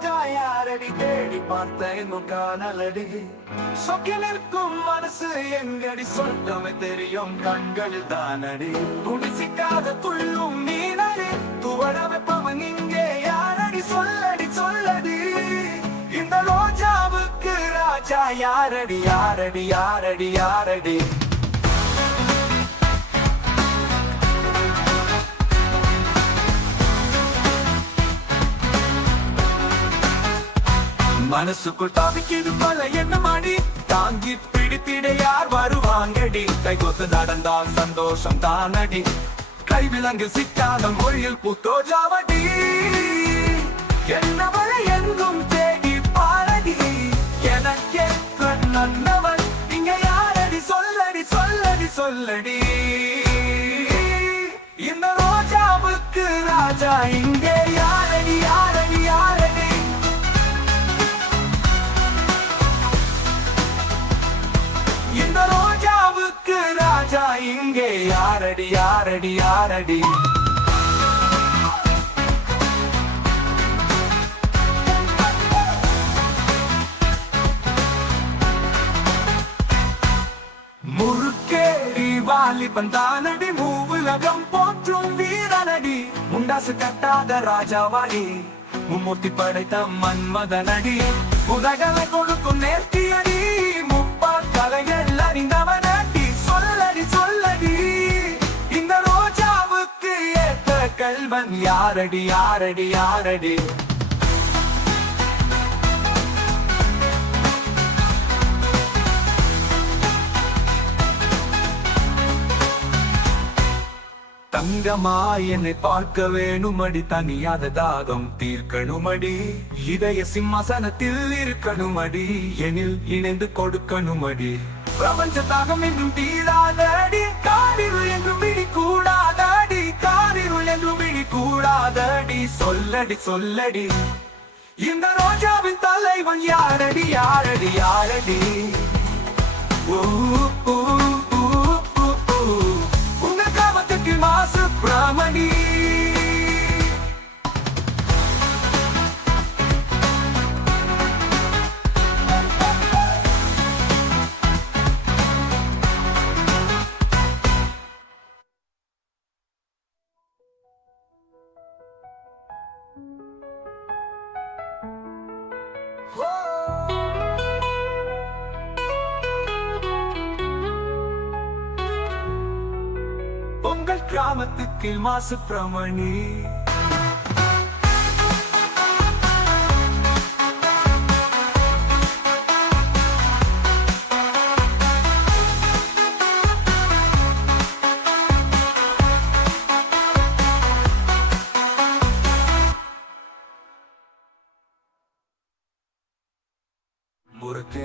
ராஜா யாரடி தேடி பார்த்த இன்னும் காணலடி சொக்கில் இருக்கும் மனசு எங்கடி சொல்லவே தெரியும் கண்களில் தானடி குடிசிக்காத துள்ளும் மீனடி துவட வெப்பவன் இங்கே யாரடி சொல்லடி சொல்லடி இந்த ரோஜாவுக்கு ராஜா யாரடி யாரடி யாரடி யாரடி மனசுக்குள் தாவிக்கிது பல எண்ணமாடி தாங்கி பிடித்திட யார் வருவாங்கடி கைகொத்து நடந்தால் சந்தோஷம் தானடி கைவிலங்கில் சிக்காத மொழியில் புத்தோஜாவடி என்னவளை எங்கும் தேடி பாரடி எனக்கேற்ற நன்னவள் இங்க யாரடி சொல்லடி சொல்லடி சொல்லடி இந்த ரோஜாவுக்கு ராஜா இங்கே யாரடி யாரடி யாரடி இந்த ரோஜாவுக்கு ராஜா இங்கே யாரடி யாரடி யாரடி முறுக்கேறி வாலிபன் தானடி மூவுலகம் போற்றும் வீரனடி முண்டாசு கட்டாத ராஜாவாடி மும்மூர்த்தி படைத்த மன்மதனடி உதகலை கொடுக்கும் நேர்த்தியடி கலைகள் அறிந்தவனடி சொல்லடி சொல்லடி இந்த ரோஜாவுக்கு ஏற்ற கல்வன் யாரடி யாரடி யாரடி தங்கமாய் என்னை பார்க்க வேணுமடி தனியாத தாகம் தீர்க்கணுமடி இதய சிம்மாசனத்தில் இருக்கணுமடி எனில் இணைந்து கொடுக்கணுமடி பிரபஞ்ச தாகம் என்றும் தீராதடி காரிருள் என்றும் விழி கூடாதடி காரிருள் என்றும் விழி கூடாதடி சொல்லடி சொல்லடி இந்த ரோஜாவின் தலைவன் யாரடி யாரடி யாரடி ஊ ஊ மாசு பிராமணி உங்கள் கிராமத்துக்கு மாசு பிரமணி முறுக்கு